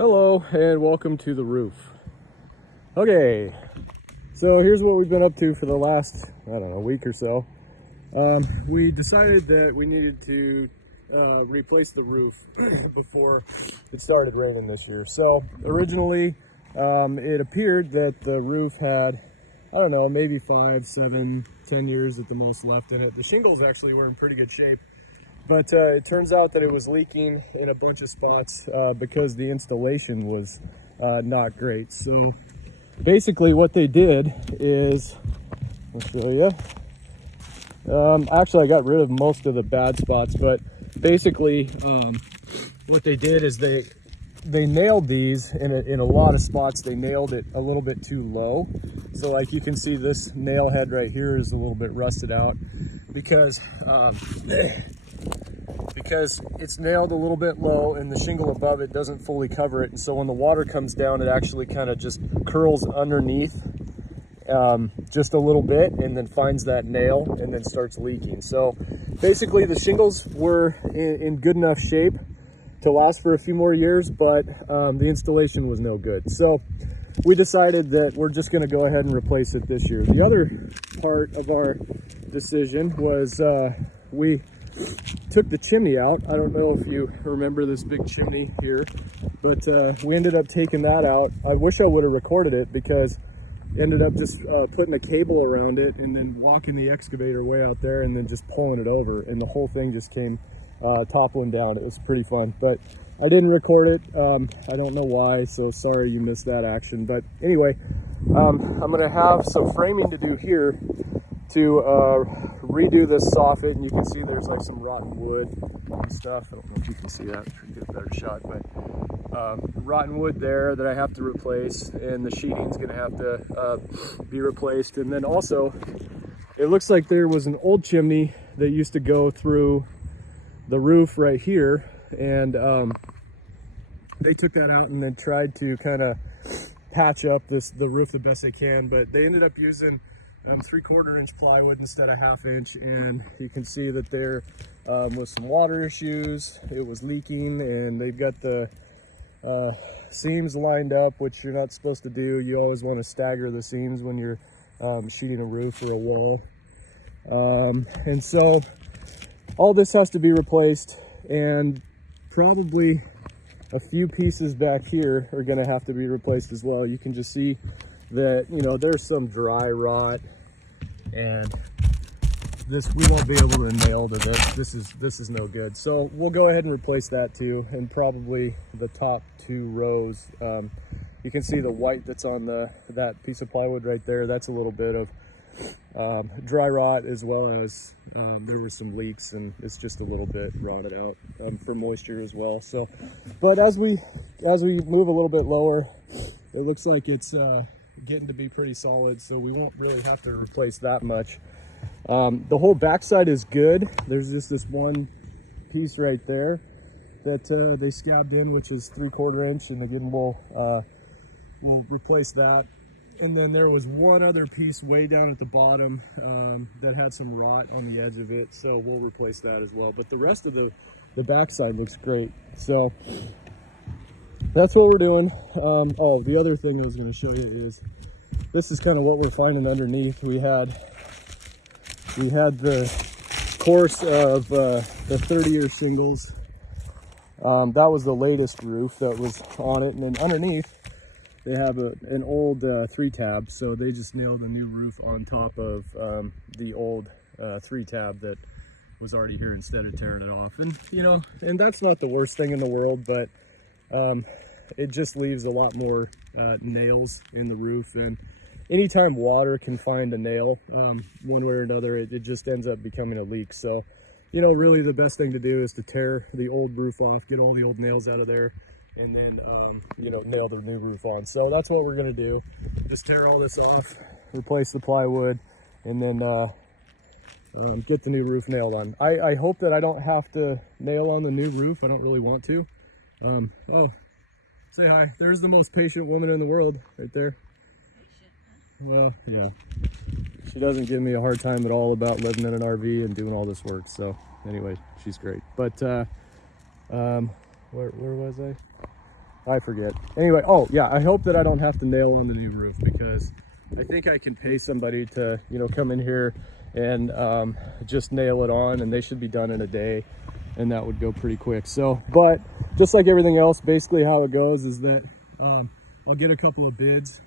Hello and welcome to the roof. Okay, so here's what we've been up to for the last, week or so. We decided that we needed to replace the roof before it started raining this year. So originally it appeared that the roof had, maybe 5, 7, 10 years at the most left in it. The shingles actually were in pretty good shape. But it turns out that it was leaking in a bunch of spots because the installation was not great. So basically what they did is, I'll show you. Actually, I got rid of most of the bad spots, but basically what they did is they nailed these in a lot of spots. They nailed it a little bit too low. So like you can see, this nail head right here is a little bit rusted out because it's nailed a little bit low and the shingle above it doesn't fully cover it. And so when the water comes down, it actually kind of just curls underneath just a little bit and then finds that nail and then starts leaking. So basically the shingles were in good enough shape to last for a few more years, but the installation was no good. So we decided that we're just going to go ahead and replace it this year. The other part of our decision was we took the chimney out. I don't know if you remember this big chimney here, but we ended up taking that out. I wish I would have recorded it because ended up just putting a cable around it and then walking the excavator way out there and then just pulling it over, and the whole thing just came toppling down. It was pretty fun, but I didn't record it. I don't know why, so sorry you missed that action. But anyway, I'm gonna have some framing to do here to redo this soffit, and you can see there's like some rotten wood and stuff. I don't know if you can see that, get a better shot, but rotten wood there that I have to replace, and the sheeting's gonna have to be replaced. And then also, it looks like there was an old chimney that used to go through the roof right here, and they took that out and then tried to kind of patch up the roof the best they can, but they ended up using 3/4 inch plywood instead of 1/2 inch, and you can see that there was some water issues. It was leaking, and they've got the seams lined up, which you're not supposed to do. You always want to stagger the seams when you're sheeting a roof or a wall. And so all this has to be replaced, and probably a few pieces back here are going to have to be replaced as well. You can just see that, there's some dry rot, and this, we won't be able to nail to this. This is no good. So we'll go ahead and replace that too, and probably the top 2 rows. You can see the white that's on that piece of plywood right there. That's a little bit of dry rot, as well as there were some leaks, and it's just a little bit rotted out for moisture as well. So, but as we move a little bit lower, it looks like it's getting to be pretty solid, so we won't really have to replace that much. The whole backside is good. There's just this one piece right there that they scabbed in, which is 3/4 inch, and again we'll replace that. And then there was one other piece way down at the bottom that had some rot on the edge of it, so we'll replace that as well. But the rest of the backside looks great. So that's what we're doing. Oh, the other thing I was going to show you is, this is kind of what we're finding underneath. We had the course of the 30-year shingles. That was the latest roof that was on it, and then underneath they have an old 3-tab, so they just nailed a new roof on top of the old 3-tab that was already here instead of tearing it off. And and that's not the worst thing in the world, but it just leaves a lot more nails in the roof, and anytime water can find a nail one way or another, it just ends up becoming a leak. So really the best thing to do is to tear the old roof off, get all the old nails out of there, and then nail the new roof on. So that's what we're going to do. Just tear all this off, replace the plywood, and then get the new roof nailed on. I hope that I don't have to nail on the new roof. I don't really want to. Oh, say hi. There's the most patient woman in the world right there. Well, yeah, she doesn't give me a hard time at all about living in an RV and doing all this work. So anyway, she's great. But where was I? I forget. Anyway, oh yeah, I hope that I don't have to nail on the new roof, because I think I can pay somebody to, you know, come in here and just nail it on, and they should be done in a day, and that would go pretty quick. So, but just like everything else, basically how it goes is that I'll get a couple of bids,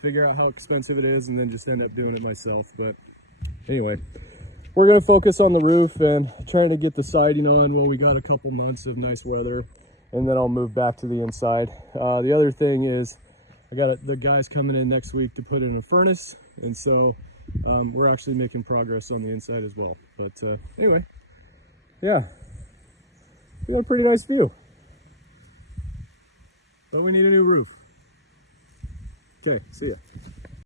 figure out how expensive it is, and then just end up doing it myself. But anyway, we're gonna focus on the roof and trying to get the siding on while we got a couple months of nice weather, and then I'll move back to the inside. The other thing is I got the guys coming in next week to put in a furnace, and so we're actually making progress on the inside as well. But anyway, yeah, we got a pretty nice view, but we need a new roof. Okay, see ya.